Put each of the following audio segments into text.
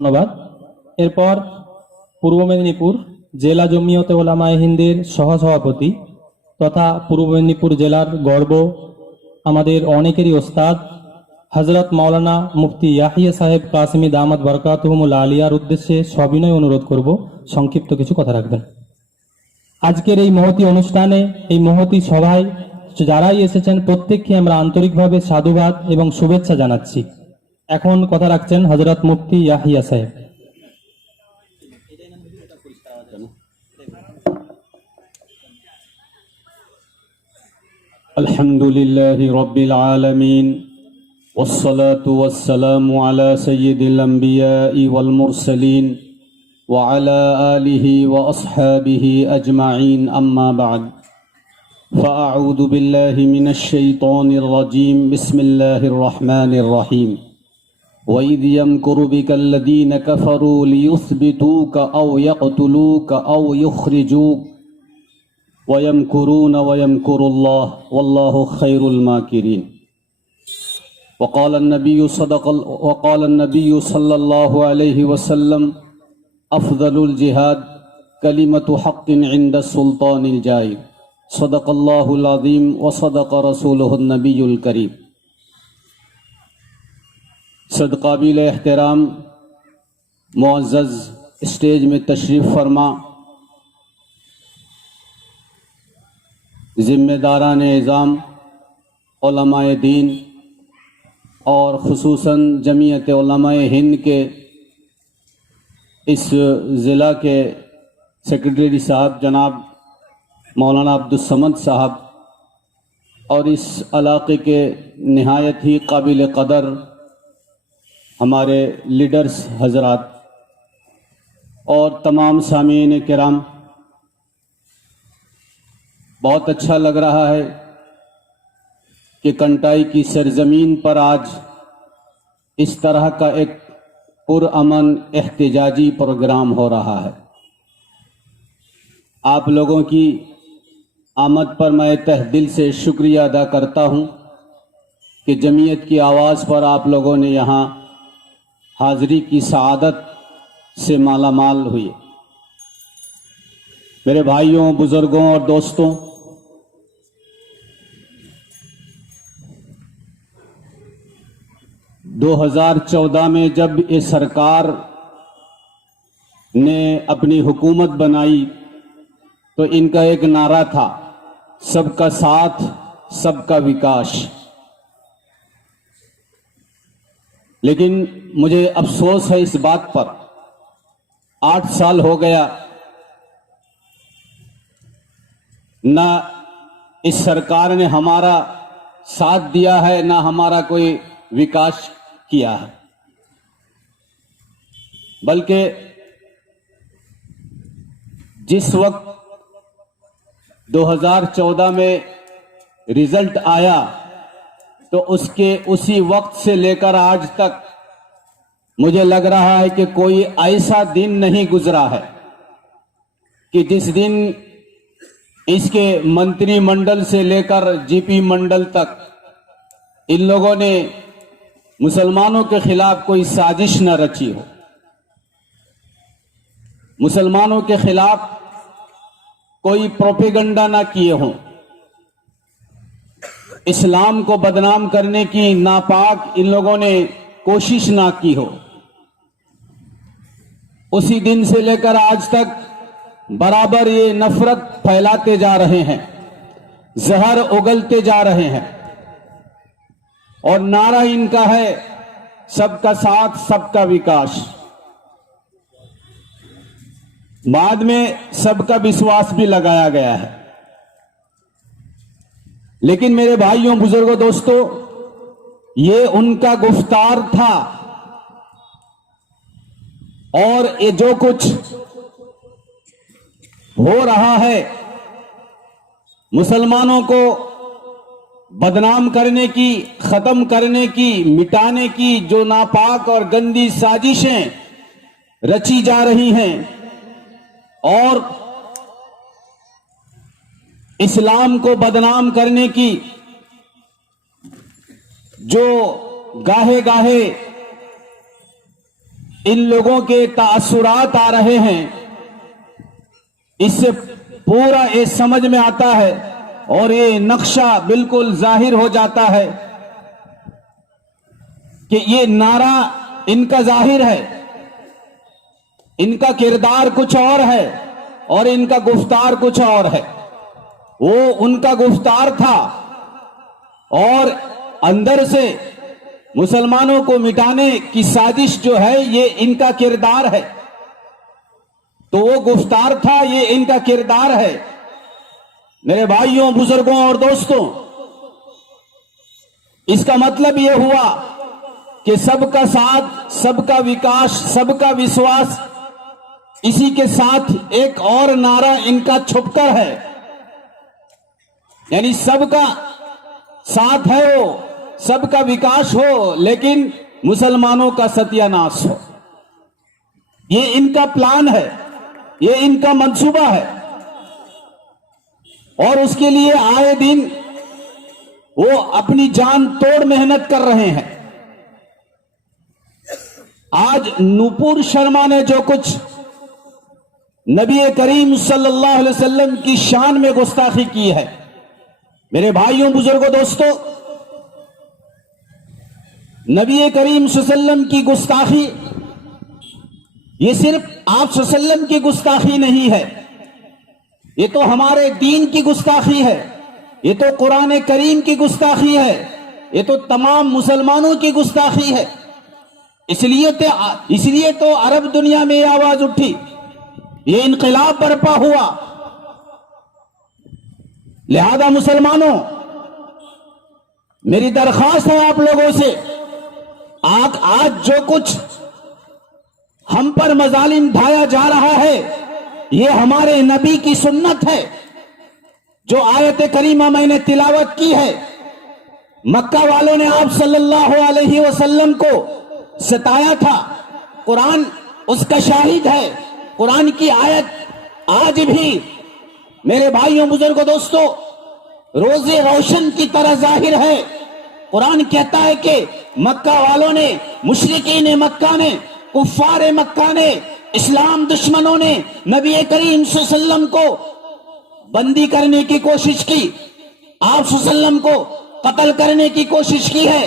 ধন্যবাদ। এরপর পূর্ব মেদিনীপুর জেলা জমিয়তে ওলামায়ে হিন্দের সহসভাপতি তথা পূর্ব মেদিনীপুর জেলার গর্ব, আমাদের অনেকেরই ওস্তাদ হযরত মাওলানা মুফতি ইয়াহিয়া সাহেব কাসিমি দামাত বরকাতুহুমুল আলিয়ার উদ্দেশ্যে সবিনয় অনুরোধ করব সংক্ষিপ্ত কিছু কথা রাখবেন। আজকের এই মহতী অনুষ্ঠানে, এই মহতী সভায় যারাই এসেছেন প্রত্যেককে আমরা আন্তরিকভাবে সাধুবাদ এবং শুভেচ্ছা জানাচ্ছি। এখন কথা রাখছেন হযরত মুফতি ইয়াহিয়া সাহেব। আলহামদুলিল্লাহি রাব্বিল আলামিন ওয়াসসালাতু ওয়াসসালামু আলা সাইয়্যিদিল আমবিয়াই ওয়াল মুরসালিন ওয়া আলা আলিহি ওয়া আসহাবিহি আজমাইন, আম্মা বা'দ। فأعوذ بالله من الشيطان الرجيم. بسم الله الرحمن الرحيم. وإذ يمكر بك الذين كفروا ليثبتوك أو يقتلوك أو يخرجوك ويمكرون ويمكر الله والله خير الماكرين. وقال النبي صلى الله عليه وسلم: أفضل الجهاد كلمة حق عند السلطان الجائر. صدق الله العظيم وصدق رسوله النبي الكريم. صد قابل احترام معزز اسٹیج میں تشریف فرما ذمہ داران نظام، علماء دین اور خصوصاً جمعیت علماء ہند کے اس ضلع کے سیکرٹری صاحب جناب مولانا عبدالصمد صاحب، اور اس علاقے کے نہایت ہی قابل قدر ہمارے لیڈرز حضرات اور تمام سامعین کرام، بہت اچھا لگ رہا ہے کہ کنٹائی کی سرزمین پر آج اس طرح کا ایک پرامن احتجاجی پروگرام ہو رہا ہے۔ آپ لوگوں کی آمد پر میں تہ دل سے شکریہ ادا کرتا ہوں کہ جمعیت کی آواز پر آپ لوگوں نے یہاں حاضری کی سعادت سے مالا مال ہوئی۔ میرے بھائیوں، بزرگوں اور دوستوں، 2014 میں جب یہ سرکار نے اپنی حکومت بنائی تو ان کا ایک نعرہ تھا: سب کا ساتھ، سب کا وکاس۔ لیکن مجھے افسوس ہے اس بات پر، 8 سال ہو گیا، نہ اس سرکار نے ہمارا ساتھ دیا ہے، نہ ہمارا کوئی وکاس کیا ہے، بلکہ جس وقت 2014 میں رزلٹ آیا تو اسی وقت سے لے کر آج تک مجھے لگ رہا ہے کہ کوئی ایسا دن نہیں گزرا ہے کہ جس دن اس کے منتری منڈل سے لے کر جی پی منڈل تک ان لوگوں نے مسلمانوں کے خلاف کوئی سازش نہ رچی ہو، مسلمانوں کے خلاف کوئی پروپیگنڈا نہ کیے ہوں، اسلام کو بدنام کرنے کی ناپاک ان لوگوں نے کوشش نہ کی ہو۔ اسی دن سے لے کر آج تک برابر یہ نفرت پھیلاتے جا رہے ہیں، زہر اگلتے جا رہے ہیں، اور نعرہ ان کا ہے سب کا ساتھ، سب کا وکاس۔ بعد میں سب کا وشواس بھی لگایا گیا ہے۔ لیکن میرے بھائیوں، بزرگوں، دوستوں، یہ ان کا گفتار تھا، اور یہ جو کچھ ہو رہا ہے مسلمانوں کو بدنام کرنے کی، ختم کرنے کی، مٹانے کی جو ناپاک اور گندی سازشیں رچی جا رہی ہیں، اور اسلام کو بدنام کرنے کی جو گاہے گاہے इन लोगों के तासुरात आ रहे हैं, इससे पूरा ये समझ में आता है और ये नक्शा बिल्कुल जाहिर हो जाता है कि ये नारा इनका जाहिर है, इनका किरदार कुछ और है और इनका गुफ्तार कुछ और है। वो उनका गुफ्तार था और अंदर से मुसलमानों को मिटाने की साजिश जो है ये इनका किरदार है। तो वो गुफ्तार था, ये इनका किरदार है। मेरे भाइयों, बुजुर्गों और दोस्तों, इसका मतलब ये हुआ कि सबका साथ, सबका विकास, सबका विश्वास, इसी के साथ एक और नारा इनका छुपकर है, यानी सबका साथ है वो, सबका विकास हो लेकिन मुसलमानों का सत्यानाश हो। ये इनका प्लान है, ये इनका मंसूबा है और उसके लिए आए दिन वो अपनी जान तोड़ मेहनत कर रहे हैं। आज नूपुर शर्मा ने जो कुछ नबी करीम सल्लल्लाहु अलैहि वसल्लम की शान में गुस्ताखी की है, मेरे भाइयों, बुजुर्गों, दोस्तों, नबी करीम सल्लल्लाहु अलैहि वसल्लम की गुस्ताखी ये सिर्फ आप सल्लल्लाहु अलैहि वसल्लम की गुस्ताखी नहीं है, ये तो हमारे दीन की गुस्ताखी है, ये तो कुरान करीम की गुस्ताखी है, ये तो तमाम मुसलमानों की गुस्ताखी है। इसलिए तो अरब दुनिया में ये आवाज उठी, ये इनकलाब बर्पा हुआ। लिहाजा मुसलमानों, मेरी दरख्वास्त है आप लोगों से, आज जो कुछ हम पर मजालिम ढाया जा रहा है, ये हमारे नबी की सुन्नत है। जो आयत करीमा मैंने तिलावत की है, मक्का वालों ने आप सल्लल्लाहु अलैहि वसल्लम को सताया था, कुरान उसका शाहिद है। कुरान की आयत आज भी मेरे भाइयों, बुजुर्गों, दोस्तों, रोजे रोशन की तरह जाहिर है। कुरान कहता है कि मक्का वालों ने, मुशरिकीन मक्का ने, कुफ्फार मक्का ने, इस्लाम दुश्मनों ने नबी करीम सल्लल्लाहु अलैहि वसल्लम को बंदी करने की कोशिश की, आप सल्लल्लाहु अलैहि वसल्लम को कत्ल करने की कोशिश की है,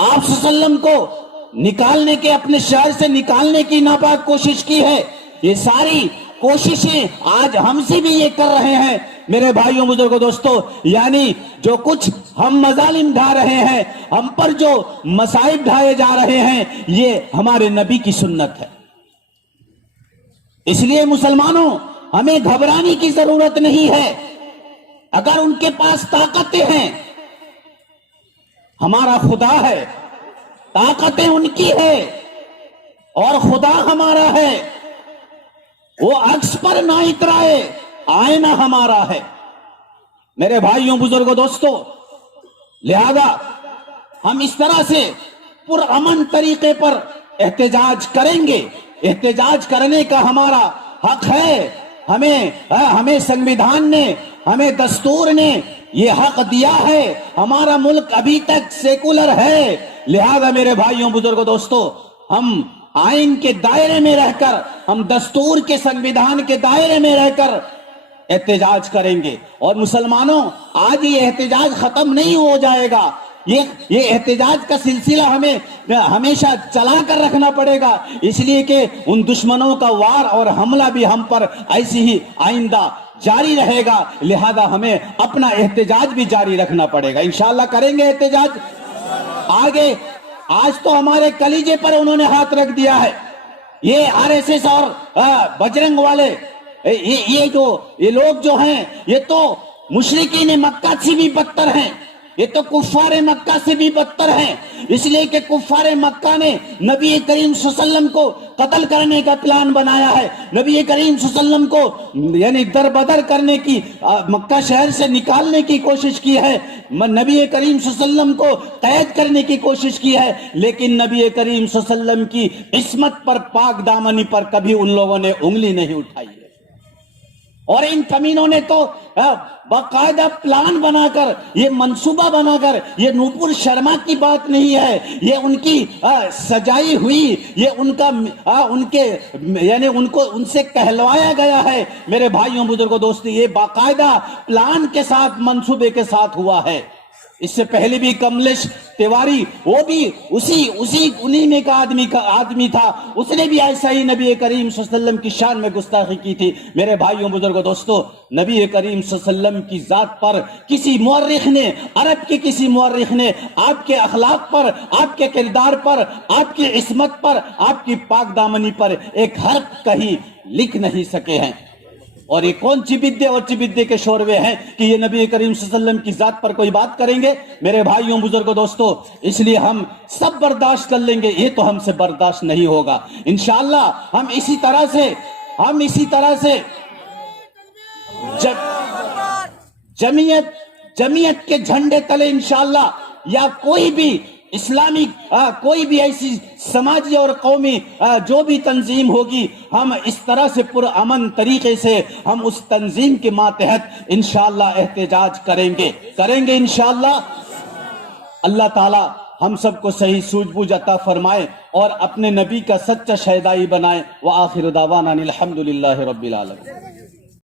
आप सल्लल्लाहु अलैहि वसल्लम को निकालने के, अपने शहर से निकालने की नापाक कोशिश की है। ये सारी कोशिशें आज हमसे भी ये कर रहे हैं। मेरे भाइयों, बुजुर्गों, दोस्तों, यानी जो कुछ हम मजालिम ढा रहे हैं, हम पर जो मसाइब ढाए जा रहे हैं, ये हमारे नबी की सुन्नत है। इसलिए मुसलमानों, हमें घबराने की जरूरत नहीं है। अगर उनके पास ताकतें हैं, हमारा खुदा है, ताकतें उनकी है और खुदा हमारा है। वो अक्स पर ना इतराए, आईना हमारा है। मेरे भाइयों, बुजुर्गों, दोस्तों, लिहाजा हम इस तरह से पुरअमन तरीके पर एहतजाज करेंगे। एहतजाज करने का हमारा हक है। हमें संविधान ने, हमें दस्तूर ने ये हक दिया है। हमारा मुल्क अभी तक सेकुलर है। लिहाजा मेरे भाइयों, बुजुर्गों, दोस्तों, हम आइन के दायरे में रहकर, हम दस्तूर के, संविधान के दायरे में रहकर एहतजाज करेंगे। और मुसलमानों, आज ये एहतजाज खत्म नहीं हो जाएगा। ये एहतजाज का सिलसिला हमें हमेशा चला कर रखना पड़ेगा, इसलिए कि उन दुश्मनों का वार और हमला भी हम पर ऐसी ही आइंदा जारी रहेगा। लिहाजा हमें अपना एहतजाज भी जारी रखना पड़ेगा। इंशाअल्लाह करेंगे एहतजाज आगे। आज तो हमारे कलीजे पर उन्होंने हाथ रख दिया है। ये आरएसएस और बजरंग वाले, ये लोग जो हैं, ये तो मुशरिकीन मक्का से भी बदतर हैं। ये तो कुफ्फारे मक्का से भी बदतर हैं। इसलिए कि कुफ्फारे मक्का ने नबी करीम सल्लल्लाहु अलैहि वसल्लम को कत्ल करने का प्लान बनाया है। नबी करीम सल्लल्लाहु अलैहि वसल्लम को यानी दरबदर करने की, मक्का शहर से निकालने की कोशिश की है। नबी करीम सल्लल्लाहु अलैहि वसल्लम को कैद करने की कोशिश की है। लेकिन नबी करीम सल्लल्लाहु अलैहि वसल्लम की इस्मत पर, पाक दामनी पर कभी उन लोगों ने उंगली नहीं उठाई है। और इन कमीनों ने तो बाकायदा प्लान बनाकर, ये मंसूबा बनाकर, ये नूपुर शर्मा की बात नहीं है, ये उनकी सजाई हुई, ये उनके यानी उनको उनसे कहलवाया गया है। मेरे भाइयों बुजुर्गों दोस्तों, ये बाकायदा प्लान के साथ मंसूबे के साथ हुआ है। इससे पहले भी कमलेश तिवारी, वो भी उन्हीं में का आदमी था, उसने भी ऐसा ही नबी करीम सल्लल्लाहु अलैहि वसल्लम की शान में गुस्ताखी की थी। मेरे भाइयों बुजुर्गों दोस्तों, नबी करीम सल्लल्लाहु अलैहि वसल्लम की जात पर किसी मुअर्रिख ने, अरब के किसी मुअर्रिख ने आपके अखलाक पर, आपके किरदार पर, आपकी इस्मत पर, आपकी पाक दामनी पर एक हर्फ कहीं लिख नहीं सके हैं। और ये कौन चिबिद्दे और चिबिद्दे के शोरवे हैं कि ये नबी करीम सल्लल्लाहु अलैहि वसल्लम की जात पर कोई बात करेंगे। मेरे भाइयों बुजुर्गों दोस्तों, इसलिए हम सब बर्दाश्त कर लेंगे, ये तो हमसे बर्दाश्त नहीं होगा। इंशाअल्लाह हम इसी तरह से जमीयत के झंडे तले इंशाअल्लाह, या कोई भी इस्लामिक कोई भी ऐसी समाजी और कौमी जो भी तंजीम होगी, हम इस तरह से पुरअमन तरीके से हम उस तंजीम के मातहत इंशाअल्लाह एहतजाज करेंगे इंशाअल्लाह। अल्लाह ताला हम सबको सही सूझबूझ अता फरमाए और अपने नबी का सच्चा शहदाई बनाए। व आखिर दावाना अनिल हम्दुलिल्लाहि रब्बिल आलमीन।